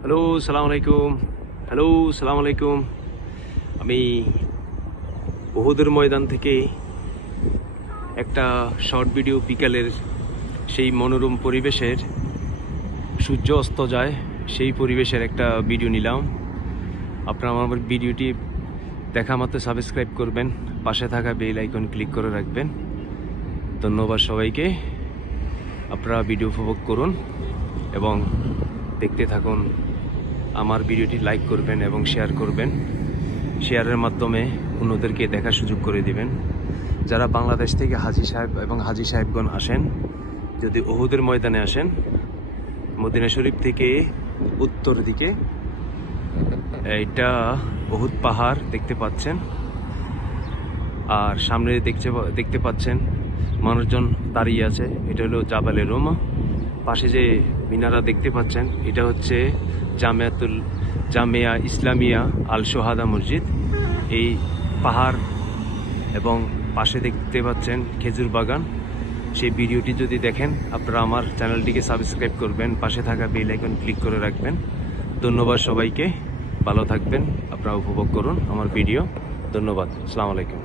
Hello সালাম আলাইকুম। আমি উহুদের ময়দান থেকে একটা শর্ট ভিডিও বিকালের সেই মনোরম পরিবেশের সূর্য অস্ত যায় সেই পরিবেশের একটা ভিডিও নিলাম। আপনারা আমার ভিডিওটি দেখা মাত্র সাবস্ক্রাইব করবেন, পাশে থাকা বেল আইকন ক্লিক করে রাখবেন। ধন্যবাদ সবাইকে। আপনারা ভিডিও উপভোগ করুন এবং দেখতে থাকুন। আমার ভিডিওটি লাইক করবেন এবং শেয়ার করবেন। শেয়ারের মাধ্যমে অন্যদেরকে দেখার সুযোগ করে দিবেন। যারা বাংলাদেশ থেকে হাজী সাহেব এবং হাজী সাহেবগণ আসেন, যদি উহুদের ময়দানে আসেন, মদিনা শরীফ থেকে উত্তর দিকে এটা উহুদ পাহাড় দেখতে পাচ্ছেন, আর সামনে দেখতে পাচ্ছেন মানুষজন দাঁড়িয়ে আছে। এটা হলো জাবালে রুমা। পাশে যে মিনারা দেখতে পাচ্ছেন এটা হচ্ছে জামিয়া ইসলামিয়া আল সোহাদা মসজিদ। এই পাহাড় এবং পাশে দেখতে পাচ্ছেন খেজুর বাগান। সেই ভিডিওটি যদি দেখেন, আপনারা আমার চ্যানেলটিকে সাবস্ক্রাইব করবেন, পাশে থাকা বেল আইকন ক্লিক করে রাখবেন। ধন্যবাদ সবাইকে, ভালো থাকবেন। আপনারা উপভোগ করুন আমার ভিডিও। ধন্যবাদ। আসসালামু আলাইকুম।